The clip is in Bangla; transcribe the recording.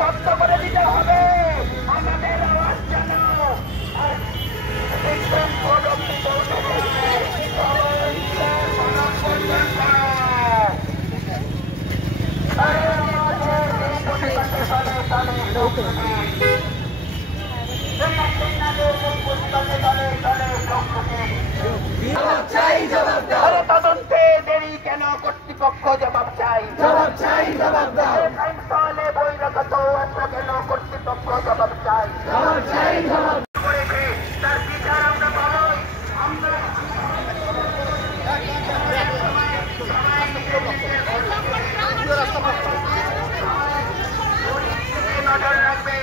বন্ধ করে দিতে হবে। আমাদের আওয়াজ যেন তদন্তে দেরি কেন? কর্তৃপক্ষ জবাব চাই, জবাব চাই, জবাব দাও। আইনসালে বহিরাগত আছে কেন? কর্তৃপক্ষ জবাব চাই, জবাব চাই, জবাব করেছে। তার বিচার আমরা পাবই। আমরা নজর রাখবে।